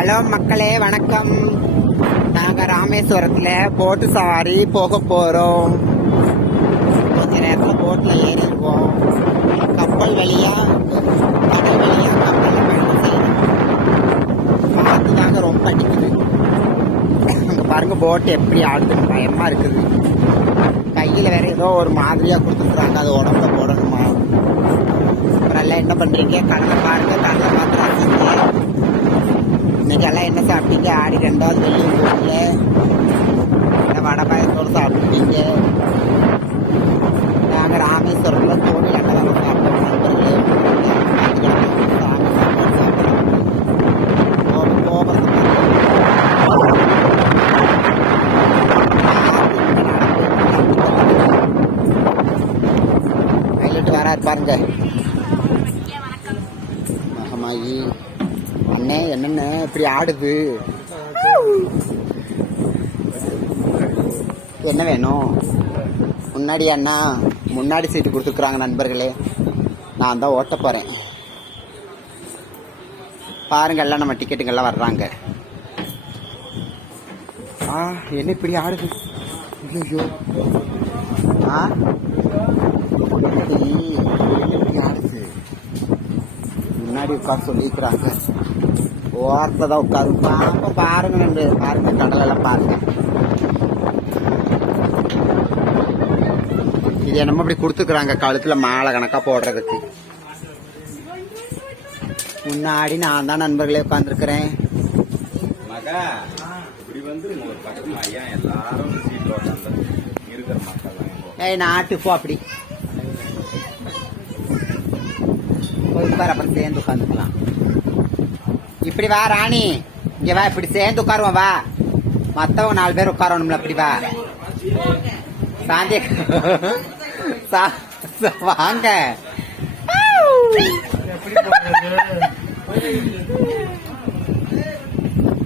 Hello மக்களே, வணக்கம். நாங்க ராமேஸ்வரத்துல போட்டு சவாரி போக போறோம். கொஞ்ச நேரத்துல போட்ல ஏறிடுவோம். கப்பல் வழியா, கடல் வழியா கப்பல்ல பயணம் செய்யணும். காத்து தாங்க ரொம்ப அடிக்குது. அங்க பாருங்க போட் எப்படி ஆடுதுன்னு பயமா இருக்குது. கையில வேற ஏதோ ஒரு மாதிரியா கொடுத்துருக்காங்க, அது உடம்புல போடணுமா. அப்புறம் எல்லாம் என்ன பண்றீங்க? கடலை பாருங்க, கடலை பார்த்து ரசிங்க. இன்னைக்கு எல்லாம் என்ன சாப்பிட்டீங்க? ஆடி 2வது வெள்ளி ஊர்ல என்ன வடை பாயசத்தோடு சாப்பிட்டீங்க. நாங்க ராமேஸ்வரத்துல தோணி அன்னதானம் சாப்பிட்டோம் நண்பர்களே. பைலட் வராரு பாருங்க. மகமாயி அண்ணே, என்னென்ன இப்படி ஆடுது? என்ன வேணும்? முன்னாடி அண்ணா முன்னாடி சீட்டு கொடுத்துருக்குறாங்க நண்பர்களே. நான் தான் ஓட்ட போறேன். பாருங்க, எல்லாம் நம்ம டிக்கெட்டுங்கெல்லாம் வர்றாங்க. என்ன இப்படி ஆடுது? ஐயோ, ஆடுது. முன்னாடி உட்காந்து சொல்லியிருக்கிறாங்க, ஓரத்தை தான் உட்காந்து பாருங்க நண்டு. பாருங்க, கடலெல்லாம் பாருங்க. இது என்னமோ இப்படி கொடுத்துருக்குறாங்க, கழுத்துல மாலை கணக்கா போடுறதுக்கு. முன்னாடி நான் தான் நண்பர்களே உட்காந்துருக்கிறேன். நாட்டு போ அப்படி போய் அப்புறம் சேர்ந்து உட்காந்துக்கலாம். இப்படி வா ராணி, இங்க வா, இப்படி சேர்ந்து உட்காருவோம். வா, மத்தவங்க 4 பேர் உட்காரணும்ல. அப்படி வா சாந்தி, வாங்க.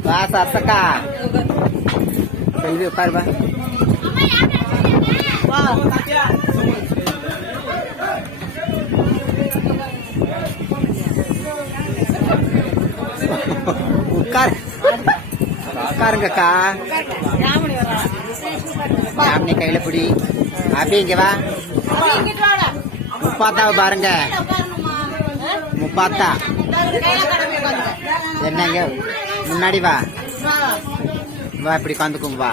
வா சரசக்கா, செல்வி உட்காரு. வா உட்காருங்கக்கா. யாமினி கையில பிடி. அப்படி இங்க வா. முப்பாத்தாவை பாருங்க, முப்பாத்தா. என்னங்க முன்னாடி வா, வா இப்படி உட்காந்துக்கும். வா,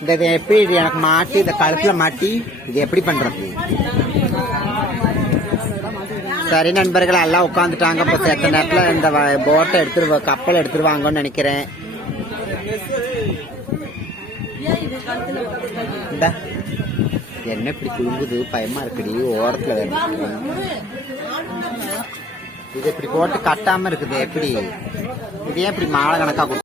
இந்த எப்படி எனக்கு மாட்டி, இந்த கழுத்துல மாட்டி இது எப்படி பண்றது? சரி நண்பர்கள், எல்லாம் உட்காந்துட்டாங்க. இப்போ செத்த நேரத்தில் இந்த போட்டை எடுத்துரு, கப்பல் எடுத்துருவாங்கன்னு நினைக்கிறேன். என்ன இப்படி குழுங்குது? பயமா இருக்குடி. ஓரத்துல வேணும். இது இப்படி போட்டு கட்டாம இருக்குது. எப்படி இது? ஏன் இப்படி மாலை கணக்கா